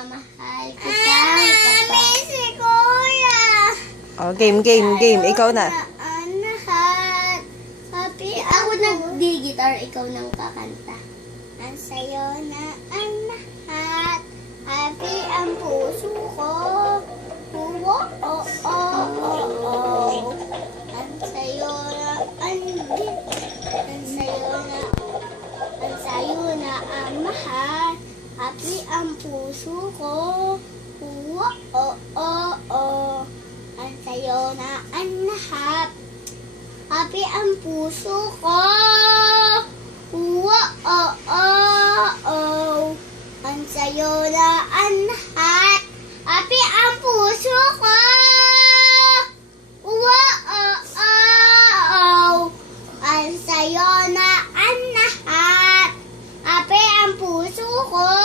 Minamahal kita. Mami, si Kuya. Oh, game, game, game. Ikaw na. Anahat. Happy ako nag-digitar, ikaw nang kakanta. Ang sayo na anahat. Happy ang puso ko. Oo, oh, oh, oh, oh. Ang sayo na andi. Ang sayo na ang sayo na ang mahal. Pati ang puso ko. Oo, oo, oo. Ang sayo na ang lahat. Happy ang puso ko. Oo, oo, oo. Ang sayo na ang lahat. Happy ang puso ko. Oo, oo, oo. Ang sayo na ang lahat. Happy ang puso ko.